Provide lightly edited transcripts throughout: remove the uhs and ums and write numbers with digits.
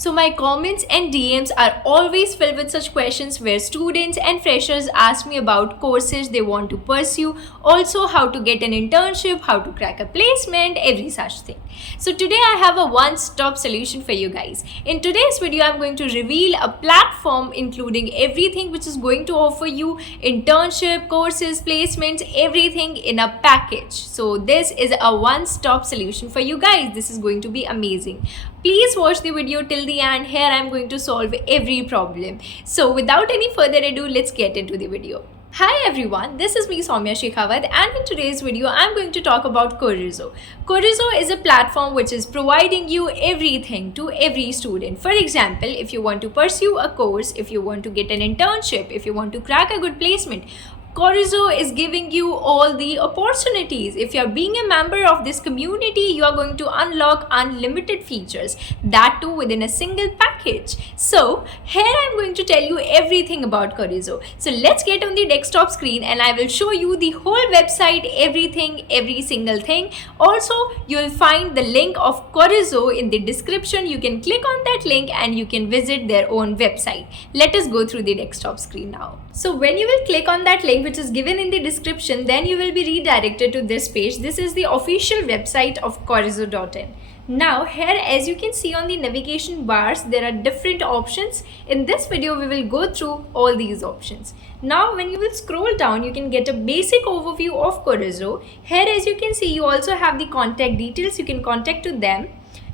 So my comments and DMs are always filled with such questions where students and freshers ask me about courses they want to pursue, also how to get an internship, how to crack a placement, every such thing. So today I have a one-stop solution for you guys. In today's video, I'm going to reveal a platform including everything which is going to offer you internship, courses, placements, everything in a package. So this is a one-stop solution for you guys. This is going to be amazing. Please watch the video till the end. Here I'm going to solve every problem. So without any further ado, let's get into the video. Hi everyone, this is me Soumya Shekhawat, and in today's video I'm going to talk about Chorizo. Chorizo is a platform which is providing you everything to every student. For example, if you want to pursue a course, if you want to get an internship, if you want to crack a good placement, Chorizo is giving you all the opportunities. If you're being a member of this community, you are going to unlock unlimited features, that too within a single package. So here I'm going to tell you everything about Chorizo. So let's get on the desktop screen and I will show you the whole website, everything, every single thing. Also, you'll find the link of Chorizo in the description. You can click on that link and you can visit their own website. Let us go through the desktop screen now. So when you will click on that link which is given in the description, then you will be redirected to this page. This is the official website of Chorizo.in. Now here, as you can see on the navigation bars, there are different options. In this video we will go through all these options. Now when you will scroll down, you can get a basic overview of Chorizo. Here, as you can see, you also have the contact details. You can contact to them.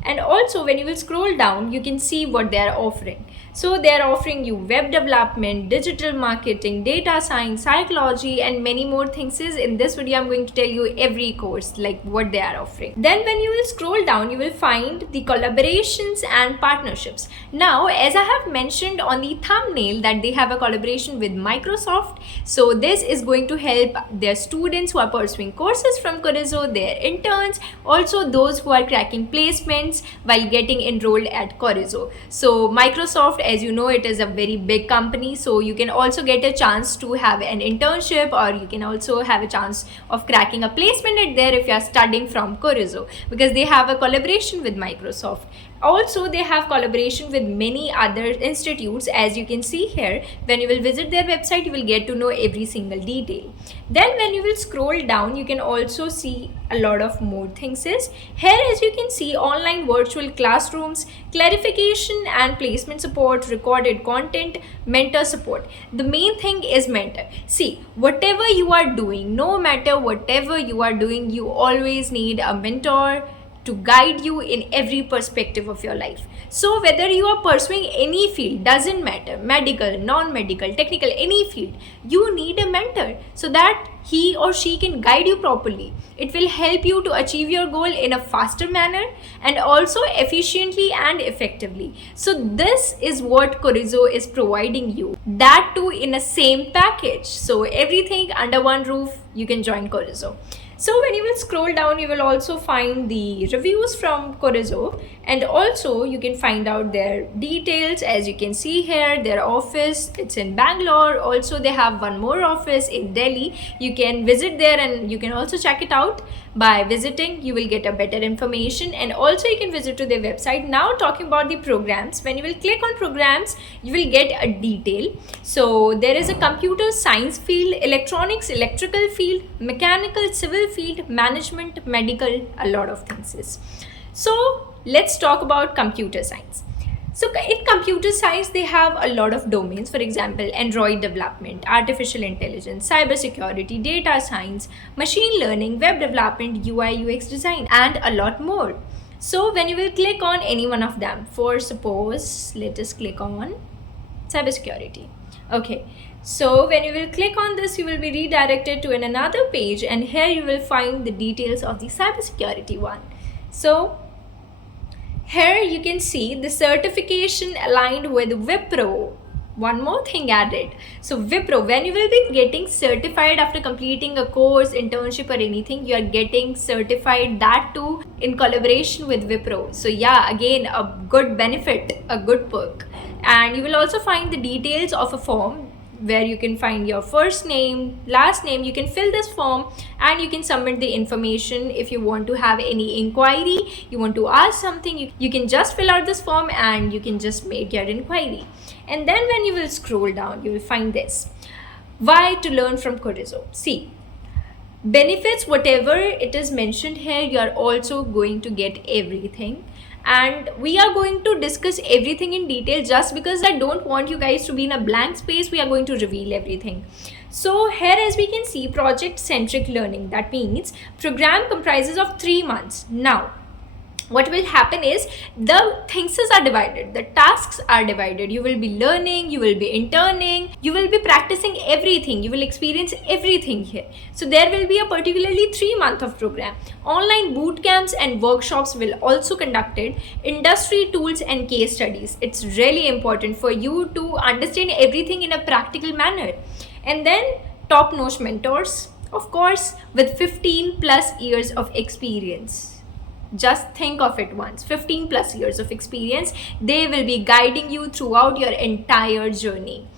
And also when you will scroll down, you can see what they are offering. So they are offering you web development, digital marketing, data science, psychology, and many more things. In this video, I'm going to tell you every course, like what they are offering. Then when you will scroll down, you will find the collaborations and partnerships. Now, as I have mentioned on the thumbnail that they have a collaboration with Microsoft. So this is going to help their students who are pursuing courses from Chorizo, their interns, also those who are cracking placements while getting enrolled at Chorizo. So Microsoft, as you know, it is a very big company, so you can also get a chance to have an internship, or you can also have a chance of cracking a placement at there if you are studying from Chorizo, because they have a collaboration with Microsoft. Also, they have collaboration with many other institutes. As you can see here, when you will visit their website, you will get to know every single detail. Then when you will scroll down, you can also see a lot of more things. Here, as you can see, online virtual classrooms, clarification and placement support, recorded content, mentor support. The main thing is mentor. See, whatever you are doing, no matter whatever you are doing, you always need a mentor to guide you in every perspective of your life. So whether you are pursuing any field, doesn't matter, medical, non-medical, technical, any field, you need a mentor so that he or she can guide you properly. It will help you to achieve your goal in a faster manner and also efficiently and effectively. So this is what Chorizo is providing you, that too in a same package. So everything under one roof, you can join Chorizo. So when you will scroll down, you will also find the reviews from Chorizo, and also you can find out their details. As you can see here, their office, it's in Bangalore. Also they have one more office in Delhi. You can visit there and you can also check it out. By visiting, you will get a better information, and also you can visit to their website. Now talking about the programs, when you will click on programs, you will get a detail. So there is a computer science field, electronics, electrical field, mechanical, civil field, management, medical, a lot of things. So let's talk about computer science. So in computer science, they have a lot of domains. For example, Android development, artificial intelligence, cybersecurity, data science, machine learning, web development, UI, UX design, and a lot more. So when you will click on any one of them, for suppose, let us click on cybersecurity. Okay. So when you will click on this, you will be redirected to another page, and here you will find the details of the cybersecurity one. So here you can see the certification aligned with Wipro. One more thing added. So Wipro, when you will be getting certified after completing a course, internship, or anything, you are getting certified, that too in collaboration with Wipro. So yeah, again, a good benefit, a good perk. And you will also find the details of a form where you can find your first name, last name. You can fill this form and you can submit the information. If you want to have any inquiry, you want to ask something, you can just fill out this form and you can just make your inquiry. And then when you will scroll down, you will find this. Why to learn from Chorizo? See, benefits, whatever it is mentioned here, you are also going to get everything, and we are going to discuss everything in detail. Just because I don't want you guys to be in a blank space, we are going to reveal everything. So here, as we can see, project centric learning, that means program comprises of 3 months. Now what will happen is the things are divided, the tasks are divided. You will be learning, you will be interning, you will be practicing everything, you will experience everything here. So there will be a particularly 3 month of program. Online boot camps and workshops will also conducted, industry tools and case studies. It's really important for you to understand everything in a practical manner. And then top-notch mentors, of course, with 15 plus years of experience. Just think of it once, 15 plus years of experience. They will be guiding you throughout your entire journey.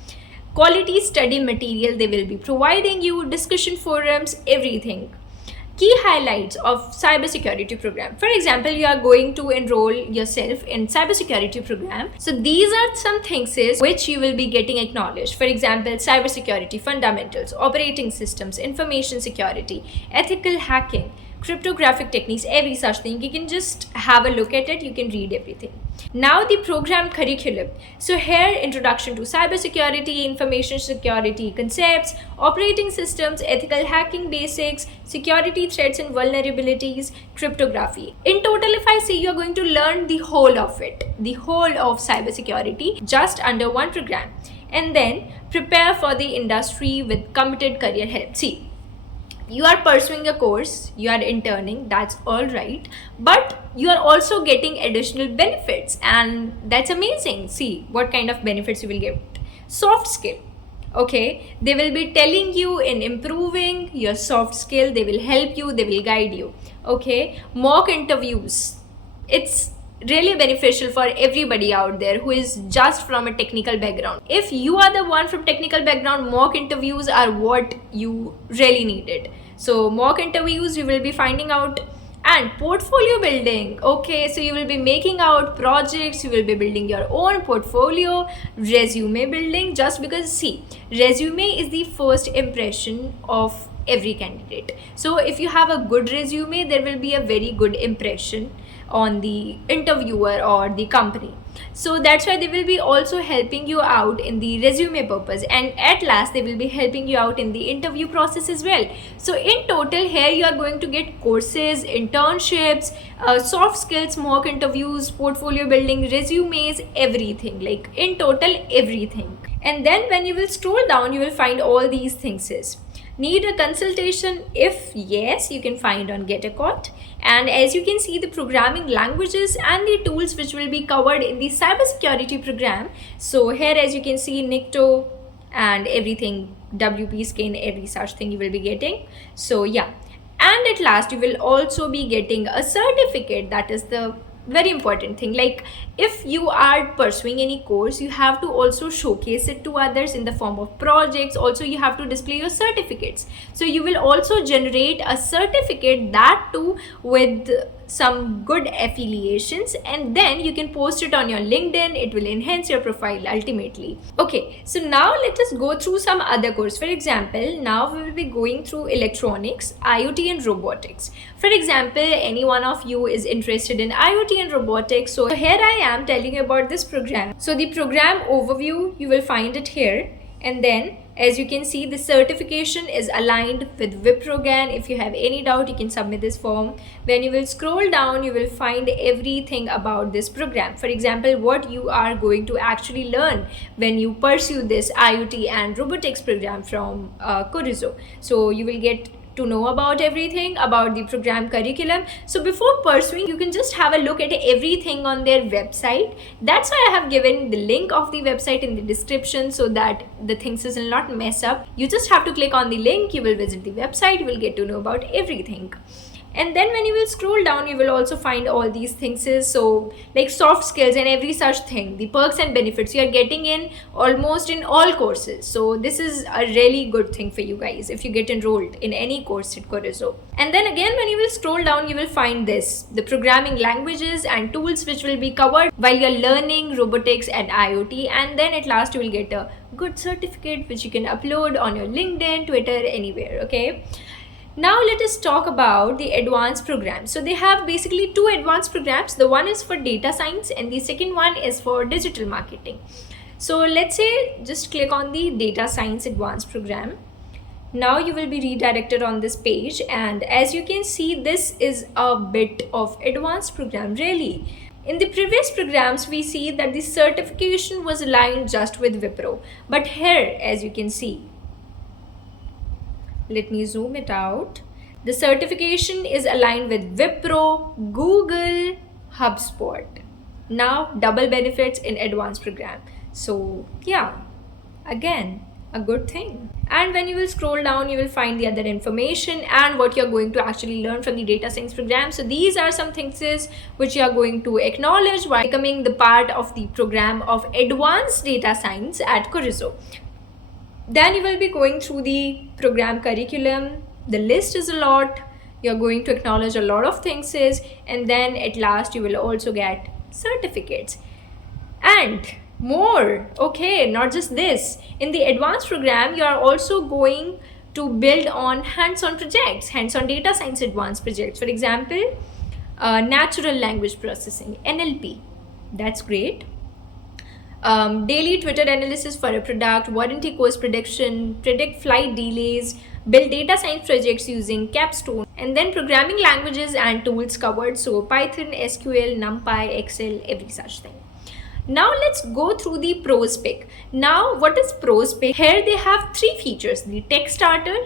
Quality study material they will be providing you, discussion forums, everything. Key highlights of cybersecurity program. For example, you are going to enroll yourself in cybersecurity program. So these are some things which you will be getting acknowledged. For example, cybersecurity fundamentals, operating systems, information security, ethical hacking, cryptographic techniques, every such thing. You can just have a look at it, you can read everything. Now the program curriculum. So here, introduction to cybersecurity, information security concepts, operating systems, ethical hacking basics, security threats and vulnerabilities, cryptography. In total, if I say, you're going to learn the whole of it, the whole of cybersecurity, just under one program. And then prepare for the industry with committed career help. See, you are pursuing a course, you are interning, that's all right, but you are also getting additional benefits, and that's amazing. See what kind of benefits you will get. Soft skill, okay, they will be telling you in improving your soft skill, they will help you, they will guide you. Okay, mock interviews, it's really beneficial for everybody out there who is just from a technical background. If you are the one from technical background, mock interviews are what you really needed. So mock interviews you will be finding out. And portfolio building, okay, so you will be making out projects, you will be building your own portfolio. Resume building, just because see, resume is the first impression of every candidate. So if you have a good resume, there will be a very good impression on the interviewer or the company. So that's why they will be also helping you out in the resume purpose, and at last they will be helping you out in the interview process as well. So in total here, you are going to get courses, internships, soft skills, mock interviews, portfolio building, resumes, everything, like in total everything. And then when you will scroll down, you will find all these things is. Need a consultation? If yes, you can find on GetAcaught. And as you can see, the programming languages and the tools which will be covered in the cybersecurity program. So here, as you can see, Nikto and everything, WP skin, every such thing you will be getting. So yeah, and at last you will also be getting a certificate. That is the very important thing. Like if you are pursuing any course, you have to also showcase it to others in the form of projects. Also you have to display your certificates, so you will also generate a certificate, that too with some good affiliations, and then you can post it on your LinkedIn. It will enhance your profile ultimately. Okay, so now let us go through some other course. For example, now we will be going through electronics, IoT and robotics. For example, any one of you is interested in IoT and robotics, so here I am telling you about this program. So the program overview, you will find it here, and then as you can see, the certification is aligned with Wiprogan. If you have any doubt, you can submit this form. When you will scroll down, you will find everything about this program. For example, what you are going to actually learn when you pursue this IoT and robotics program from Chorizo. So you will get to know about everything about the program curriculum. So before pursuing, you can just have a look at everything on their website. That's why I have given the link of the website in the description, so that the things will not mess up. You just have to click on the link, you will visit the website, you will get to know about everything. And then when you will scroll down, you will also find all these things is, so like soft skills and every such thing, the perks and benefits you are getting in almost in all courses. So this is a really good thing for you guys if you get enrolled in any course at Chorizo. And then again, when you will scroll down, you will find this, the programming languages and tools which will be covered while you're learning robotics and IoT. And then at last you will get a good certificate which you can upload on your LinkedIn, Twitter, anywhere. Okay. Now let us talk about the advanced programs. So they have basically two advanced programs. The one is for data science and the second one is for digital marketing. So let's say just click on the data science advanced program. Now you will be redirected on this page, and as you can see, this is a bit of advanced program really. In the previous programs, we see that the certification was aligned just with Wipro, but here, as you can see, let me zoom it out. The certification is aligned with Wipro, Google, HubSpot. Now double benefits in advanced program. So yeah, again, a good thing. And when you will scroll down, you will find the other information and what you're going to actually learn from the data science program. So these are some things which you are going to acknowledge while becoming the part of the program of advanced data science at Chorizo. Then you will be going through the program curriculum. The list is a lot. You're going to acknowledge a lot of things and then at last you will also get certificates and more. Okay, not just this. In the advanced program, you are also going to build on hands-on projects, hands-on data science advanced projects. For example, natural language processing, NLP. That's great. Daily Twitter analysis for a product, warranty cost prediction, predict flight delays, build data science projects using Capstone, and then programming languages and tools covered. So Python, SQL, NumPy, Excel, every such thing. Now let's go through the pros pick. Now what is pros pick? Here they have three features: the tech starter,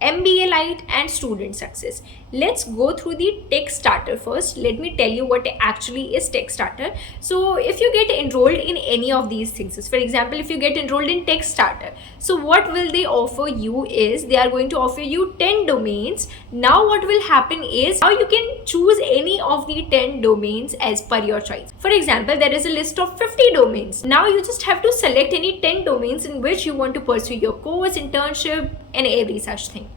MBA Lite, and student success. Let's go through the tech starter first. Let me tell you what actually is tech starter. So if you get enrolled in any of these things, for example, if you get enrolled in tech starter, so what will they offer you is they are going to offer you 10 domains. Now what will happen is now you can choose any of the 10 domains as per your choice. For example, there is a list of 50 domains. Now you just have to select any 10 domains in which you want to pursue your course, internship, and every such thing.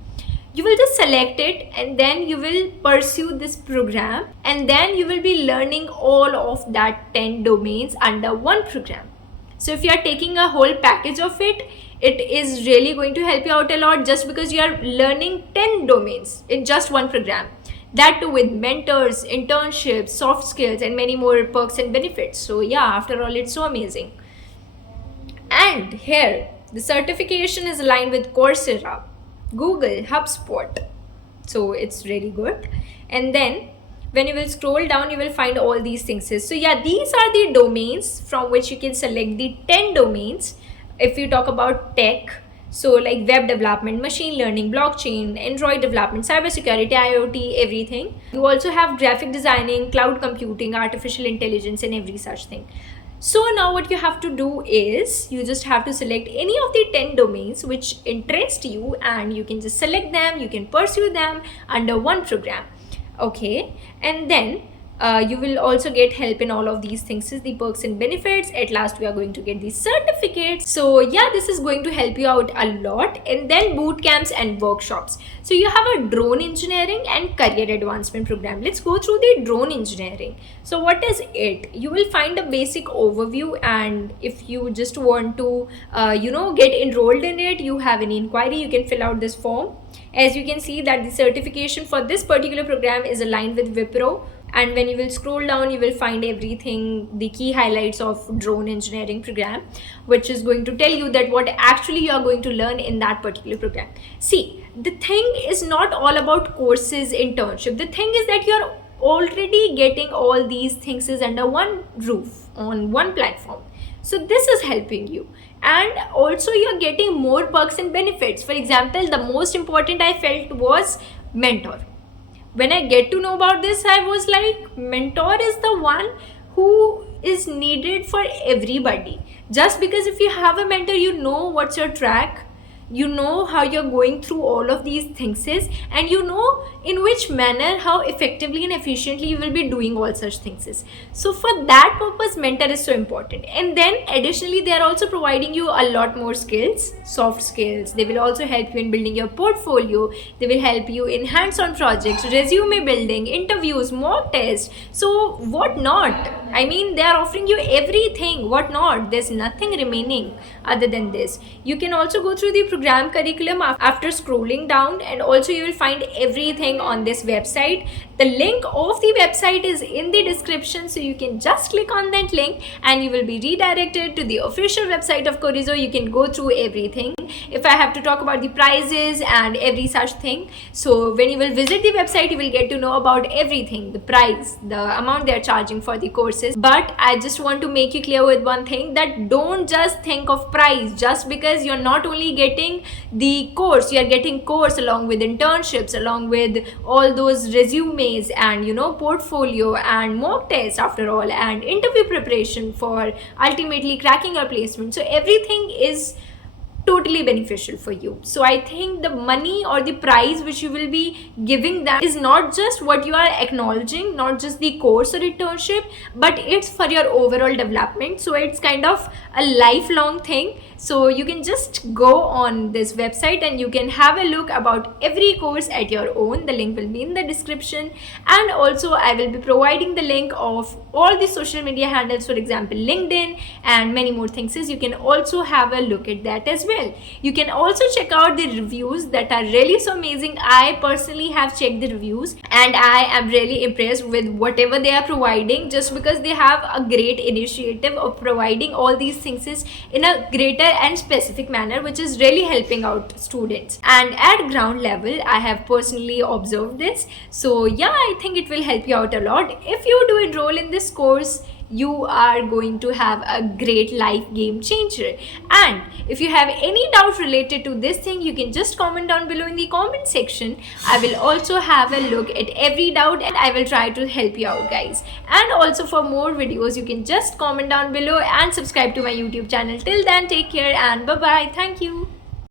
You will just select it and then you will pursue this program, and then you will be learning all of that 10 domains under one program. So if you are taking a whole package of it, it is really going to help you out a lot, just because you are learning 10 domains in just one program. That too with mentors, internships, soft skills, and many more perks and benefits. So yeah, after all, it's so amazing. And here, the certification is aligned with Coursera, Google, HubSpot. So it's really good. And then when you will scroll down, you will find all these things. So yeah, these are the domains from which you can select the 10 domains. If you talk about tech, so like web development, machine learning, blockchain, Android development, cybersecurity, IoT, everything. You also have graphic designing, cloud computing, artificial intelligence, and every such thing. So now what you have to do is you just have to select any of the 10 domains which interest you, and you can just select them, you can pursue them under one program. Okay, and then you will also get help in all of these things, the perks and benefits. At last we are going to get these certificates. So yeah, this is going to help you out a lot. And then boot camps and workshops. So you have a drone engineering and career advancement program. Let's go through the drone engineering. So what is it? You will find a basic overview, and if you just want to get enrolled in it, you have any inquiry, you can fill out this form. As you can see that the certification for this particular program is aligned with Wipro. And when you will scroll down, you will find everything, the key highlights of drone engineering program, which is going to tell you that what actually you are going to learn in that particular program. See, the thing is not all about courses, internship. The thing is that you are already getting all these things is under one roof, on one platform. So this is helping you. And also you're getting more perks and benefits. For example, the most important I felt was mentor. When I get to know about this, I was like, mentor is the one who is needed for everybody. Just because if you have a mentor, you know what's your track, you know how you're going through all of these things is, and you know in which manner, how effectively and efficiently you will be doing all such things is. So for that purpose, mentor is so important. And then additionally, they are also providing you a lot more skills, soft skills. They will also help you in building your portfolio. They will help you in hands-on projects, resume building, interviews, mock tests. So what not? I mean, they are offering you everything. What not? There's nothing remaining other than this. You can also go through the program curriculum after scrolling down, and also you will find everything on this website. The link of the website is in the description, so you can just click on that link and you will be redirected to the official website of Chorizo. You can go through everything. If I have to talk about the prices and every such thing, so when you will visit the website, you will get to know about everything, the price, the amount they are charging for the courses. But I just want to make you clear with one thing, that don't just think of price. Just because you're not only getting the course, you are getting course along with internships, along with all those resumes and portfolio and mock tests after all, and interview preparation for ultimately cracking your placement. So everything is totally beneficial for you. So I think the money or the price which you will be giving them is not just what you are acknowledging, not just the course or internship, but it's for your overall development. So it's kind of a lifelong thing. So you can just go on this website and you can have a look about every course at your own. The link will be in the description, and also I will be providing the link of all the social media handles, for example LinkedIn and many more things. Is you can also have a look at that as well. You can also check out the reviews that are really so amazing. I personally have checked the reviews and I am really impressed with whatever they are providing, just because they have a great initiative of providing all these things in a greater and specific manner, which is really helping out students. And at ground level, I have personally observed this. So yeah, I think it will help you out a lot. If you do enroll in this course, you are going to have a great life game changer. And if you have any doubt related to this thing, you can just comment down below in the comment section. I will also have a look at every doubt and I will try to help you out, guys. And also for more videos, you can just comment down below and subscribe to my YouTube channel. Till then, take care and bye bye. Thank you.